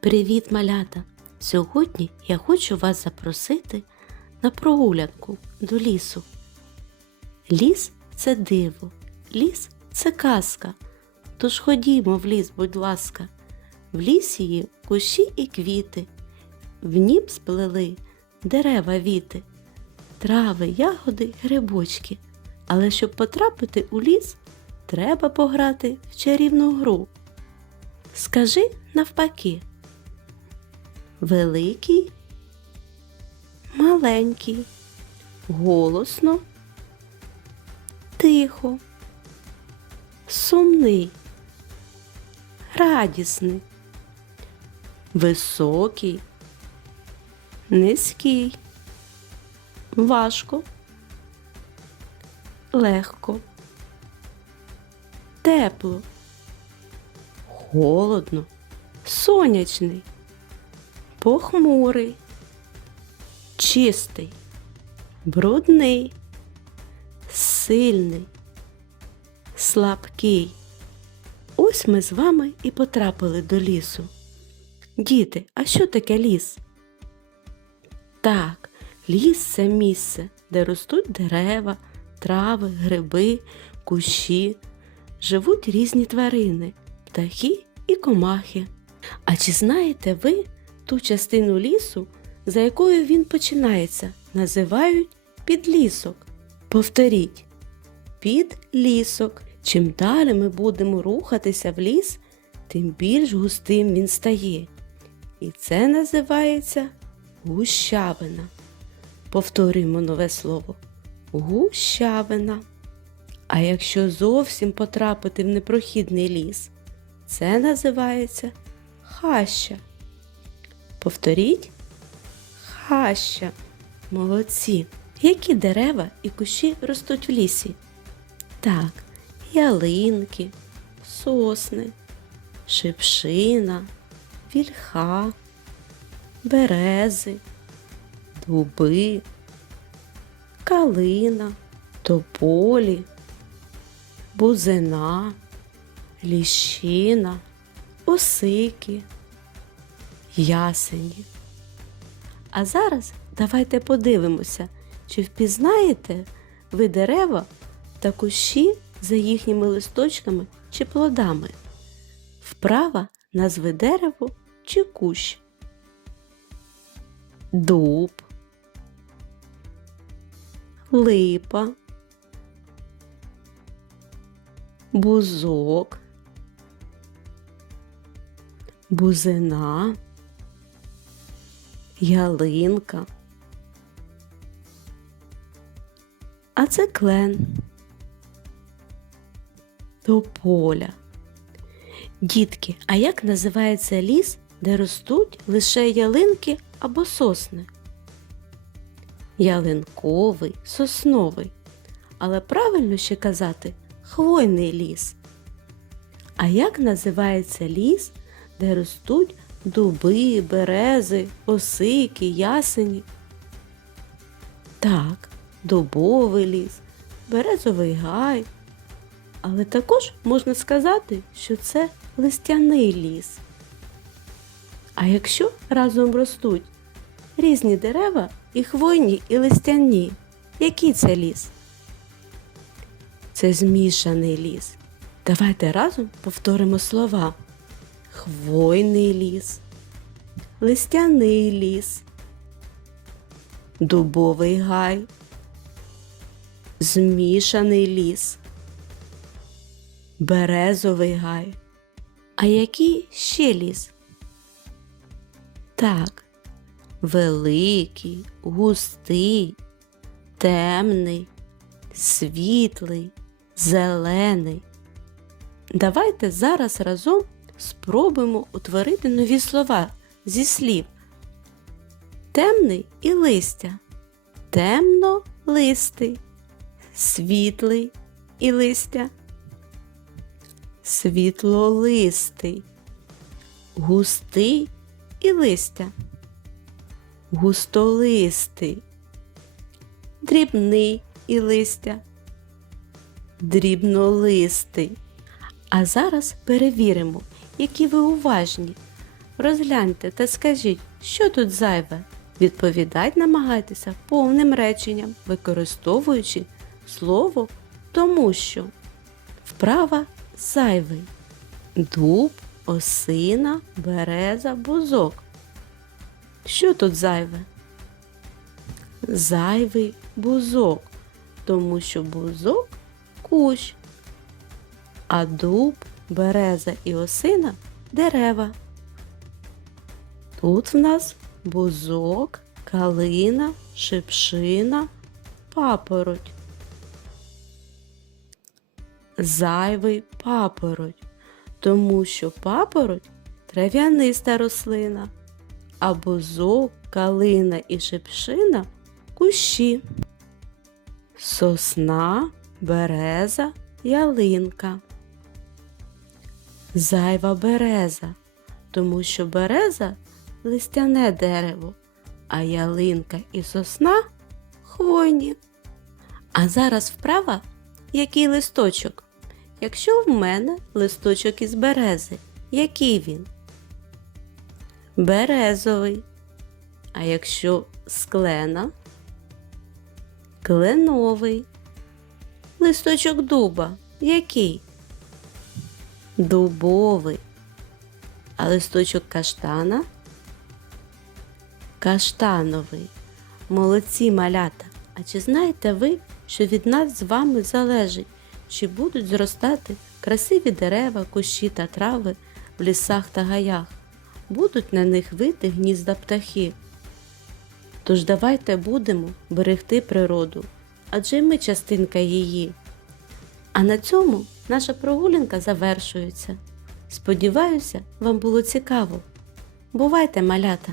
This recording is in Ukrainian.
Привіт, малята! Сьогодні я хочу вас запросити на прогулянку до лісу. Ліс це диво, ліс це казка. Тож ходімо в ліс, будь ласка. В лісі є кущі і квіти, в нім сплели дерева віти, трави, ягоди, грибочки. Але щоб потрапити у ліс, треба пограти в чарівну гру. Скажи навпаки. Великий, маленький, голосно, тихо, сумний, радісний, високий, низький, важко, легко, тепло, холодно, сонячний похмурий, чистий, брудний, сильний, слабкий. Ось ми з вами і потрапили до лісу. Діти, а що таке ліс? Так, ліс це місце, де ростуть дерева, трави, гриби, кущі, живуть різні тварини, птахи і комахи. А чи знаєте ви ту частину лісу, за якою він починається, називають підлісок? Повторіть підлісок. Чим далі ми будемо рухатися в ліс, тим більш густим він стає. І це називається гущавина. Повторюємо нове слово гущавина. А якщо зовсім потрапити в непрохідний ліс, це називається хаща. Повторіть хаща. Молодці. Які дерева і кущі ростуть в лісі? Так, ялинки, сосни, шипшина, вільха, берези, дуби, калина, тополі, бузина, ліщина, осики, ясені. А зараз давайте подивимося, чи впізнаєте ви дерева та кущі за їхніми листочками чи плодами. Вправа назви дерево чи кущ. Дуб, липа, бузок, бузина, ялинка. А це клен. Тополя. Дітки, а як називається ліс, де ростуть лише ялинки або сосни? Ялинковий, сосновий. Але правильно ще казати хвойний ліс. А як називається ліс, де ростуть дуби, берези, осики, ясені? Так, дубовий ліс, березовий гай. Але також можна сказати, що це листяний ліс. А якщо разом ростуть різні дерева і хвойні, і листяні, який це ліс? Це змішаний ліс. Давайте разом повторимо слова: хвойний ліс, листяний ліс, дубовий гай, змішаний ліс березовий гай. А який ще ліс? Так, великий, густий, темний, світлий, зелений. Давайте зараз разом спробуємо утворити нові слова зі слів. Темний і листя, темно листий, світлий і листя світлолистий, густий і листя, густолистий, дрібний і листя, дрібнолистий. А зараз перевіримо, які ви уважні. розгляньте та скажіть, що тут зайве. Відповідать намагайтеся повним реченням, використовуючи слово тому що. Вправа зайвий. Дуб, осина, береза, бузок. Що тут зайве? Зайвий бузок, тому що бузок кущ, а дуб, береза і осина дерева. Тут в нас бузок, калина, шипшина, папороть. Зайвий папороть, тому що папороть трав'яниста рослина, а бузок, калина і шипшина кущі. Сосна, береза, ялинка. Зайва береза, тому що береза листяне дерево, а ялинка і сосна хвойні. А зараз вправа який листочок. Якщо в мене листочок із берези, який він? Березовий. А якщо з клена? Кленовий. Листочок дуба який? Дубовий. А листочок каштана? Каштановий. Молодці малята. А чи знаєте ви, що від нас з вами залежить, чи будуть зростати красиві дерева, кущі та трави в лісах та гаях? Будуть на них вити гнізда птахів. Тож давайте будемо берегти природу, адже й ми частинка її. А на цьому наша прогулянка завершується. Сподіваюся, вам було цікаво. Бувайте, малята!